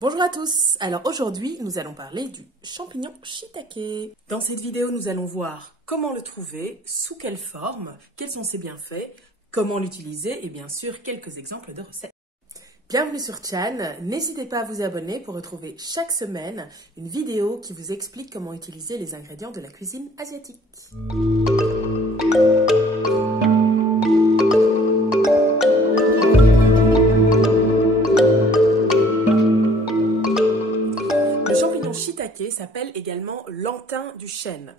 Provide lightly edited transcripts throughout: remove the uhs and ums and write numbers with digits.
Bonjour à tous, alors aujourd'hui nous allons parler du champignon shiitake. Dans cette vidéo nous allons voir comment le trouver, sous quelle forme, quels sont ses bienfaits, comment l'utiliser et bien sûr quelques exemples de recettes. Bienvenue sur Chan, n'hésitez pas à vous abonner pour retrouver chaque semaine une vidéo qui vous explique comment utiliser les ingrédients de la cuisine asiatique. Shiitake s'appelle également lantin du chêne.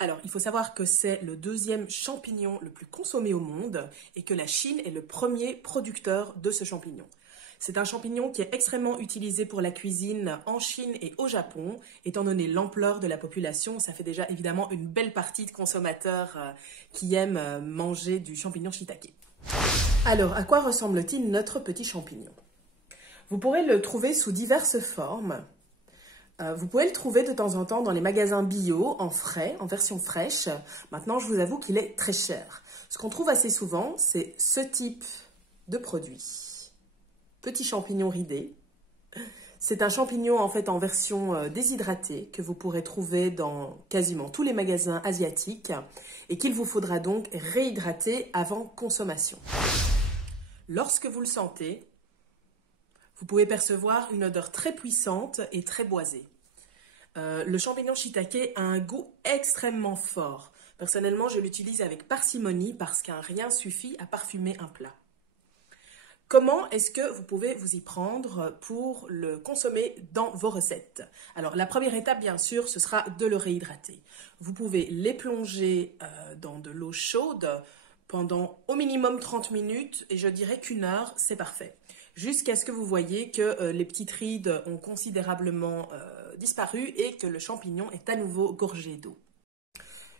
Alors, il faut savoir que c'est le deuxième champignon le plus consommé au monde et que la Chine est le premier producteur de ce champignon. C'est un champignon qui est extrêmement utilisé pour la cuisine en Chine et au Japon. Étant donné l'ampleur de la population, ça fait déjà évidemment une belle partie de consommateurs qui aiment manger du champignon shiitake. Alors, à quoi ressemble-t-il notre petit champignon? Vous pourrez le trouver sous diverses formes. Vous pouvez le trouver de temps en temps dans les magasins bio, en frais, en version fraîche. Maintenant, je vous avoue qu'il est très cher. Ce qu'on trouve assez souvent, c'est ce type de produit. Petit champignon ridé. C'est un champignon en fait en version déshydratée que vous pourrez trouver dans quasiment tous les magasins asiatiques et qu'il vous faudra donc réhydrater avant consommation. Lorsque vous le sentez, vous pouvez percevoir une odeur très puissante et très boisée. Le champignon shiitake a un goût extrêmement fort. Personnellement, je l'utilise avec parcimonie parce qu'un rien suffit à parfumer un plat. Comment est-ce que vous pouvez vous y prendre pour le consommer dans vos recettes? Alors, la première étape, bien sûr, ce sera de le réhydrater. Vous pouvez les plonger dans de l'eau chaude pendant au minimum 30 minutes et je dirais qu'1 heure, c'est parfait. Jusqu'à ce que vous voyez que les petites rides ont considérablement disparu et que le champignon est à nouveau gorgé d'eau.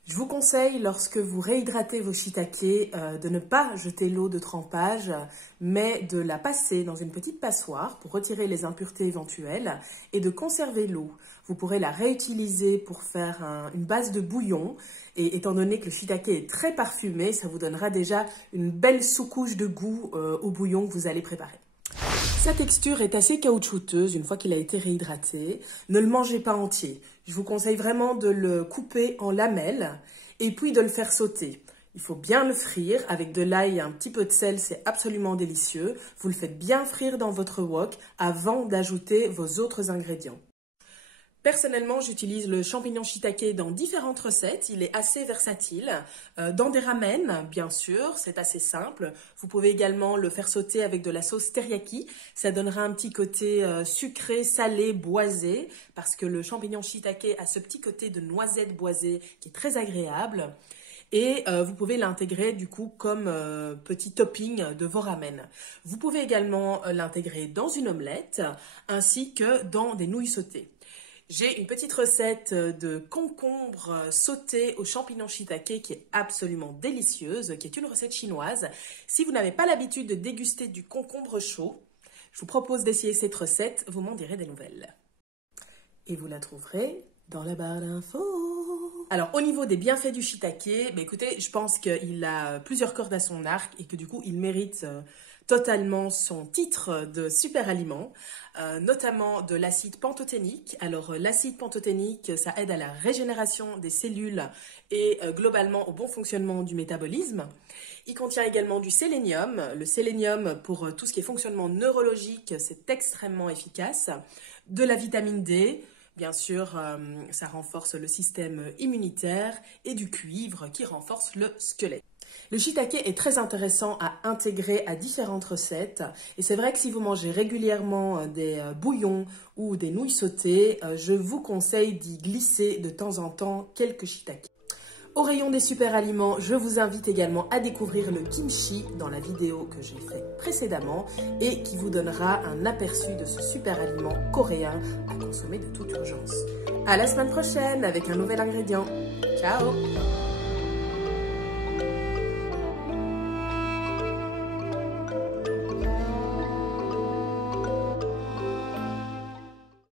Je vous conseille, lorsque vous réhydratez vos shiitake, de ne pas jeter l'eau de trempage, mais de la passer dans une petite passoire pour retirer les impuretés éventuelles et de conserver l'eau. Vous pourrez la réutiliser pour faire une base de bouillon et étant donné que le shiitake est très parfumé, ça vous donnera déjà une belle sous-couche de goût au bouillon que vous allez préparer. Sa texture est assez caoutchouteuse une fois qu'il a été réhydraté. Ne le mangez pas entier. Je vous conseille vraiment de le couper en lamelles et puis de le faire sauter. Il faut bien le frire avec de l'ail et un petit peu de sel, c'est absolument délicieux. Vous le faites bien frire dans votre wok avant d'ajouter vos autres ingrédients. Personnellement, j'utilise le champignon shiitake dans différentes recettes. Il est assez versatile. Dans des ramen, bien sûr, c'est assez simple. Vous pouvez également le faire sauter avec de la sauce teriyaki. Ça donnera un petit côté sucré, salé, boisé, parce que le champignon shiitake a ce petit côté de noisette boisée qui est très agréable. Et vous pouvez l'intégrer du coup comme petit topping de vos ramen. Vous pouvez également l'intégrer dans une omelette ainsi que dans des nouilles sautées. J'ai une petite recette de concombre sauté aux champignons shiitake qui est absolument délicieuse, qui est une recette chinoise. Si vous n'avez pas l'habitude de déguster du concombre chaud, je vous propose d'essayer cette recette, vous m'en direz des nouvelles. Et vous la trouverez dans la barre d'infos. Alors, au niveau des bienfaits du shiitake, écoutez, je pense qu'il a plusieurs cordes à son arc et que du coup, il mérite totalement son titre de super aliment, notamment de l'acide pantothénique. Alors l'acide pantothénique, ça aide à la régénération des cellules et globalement au bon fonctionnement du métabolisme. Il contient également du sélénium. Le sélénium, pour tout ce qui est fonctionnement neurologique, c'est extrêmement efficace. De la vitamine D. Bien sûr, ça renforce le système immunitaire et du cuivre qui renforce le squelette. Le shiitake est très intéressant à intégrer à différentes recettes et c'est vrai que si vous mangez régulièrement des bouillons ou des nouilles sautées, je vous conseille d'y glisser de temps en temps quelques shiitake. Au rayon des super aliments, je vous invite également à découvrir le kimchi dans la vidéo que j'ai faite précédemment et qui vous donnera un aperçu de ce super aliment coréen à consommer de toute urgence. À la semaine prochaine avec un nouvel ingrédient. Ciao!